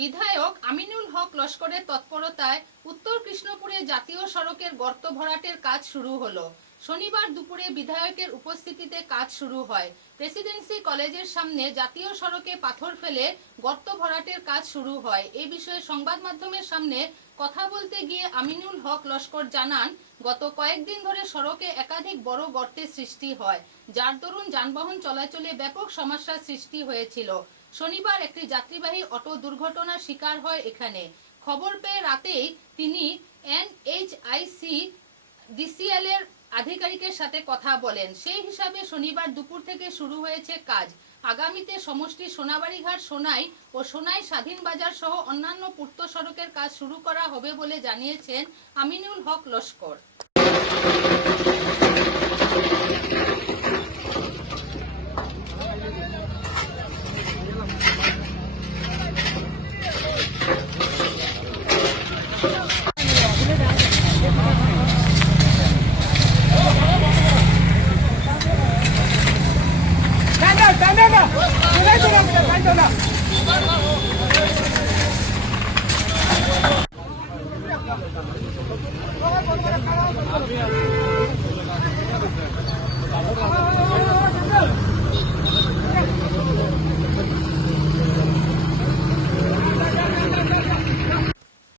বিধায়ক আমিনুল হক লস্করের তৎপরতায় উত্তর কৃষ্ণপুরে জাতীয় সড়কের গর্ত ভরাটের কাজ শুরু হলো। শনিবার দুপুরে বিধায়কের উপস্থিতিতে কাজ শুরু হয়। প্রেসিডেন্সি কলেজের সামনে জাতীয় সড়কে পাথর ফেলে গর্ত ভরাটের কাজ শুরু হয়। এই বিষয়ে সংবাদ মাধ্যমের সামনে কথা বলতে গিয়ে আমিনুল হক লস্কর জানান, গত কয়েকদিন ধরে সড়কে একাধিক বড় গর্তের সৃষ্টি হয়, যার দরুন যানবাহন চলাচলে ব্যাপক সমস্যার সৃষ্টি হয়েছিল। শনিবার একটি যাত্রীবাহী অটো দুর্ঘটনার শিকার হয় এখানে। খবর পেয়ে রাতেই তিনি এনএইচআইসি ডিসিএল এর আধিকারিকের সাথে কথা বলেন। সেই হিসাবে শনিবার দুপুর থেকে শুরু হয়েছে কাজ। আগামীতে সমষ্টি সোনাবাড়িঘাট, সোনাই ও সোনাই স্বাধীন বাজার সহ অন্যান্য পূর্ত সড়কের কাজ শুরু করা হবে বলে জানিয়েছেন আমিনুল হক লস্কর। No.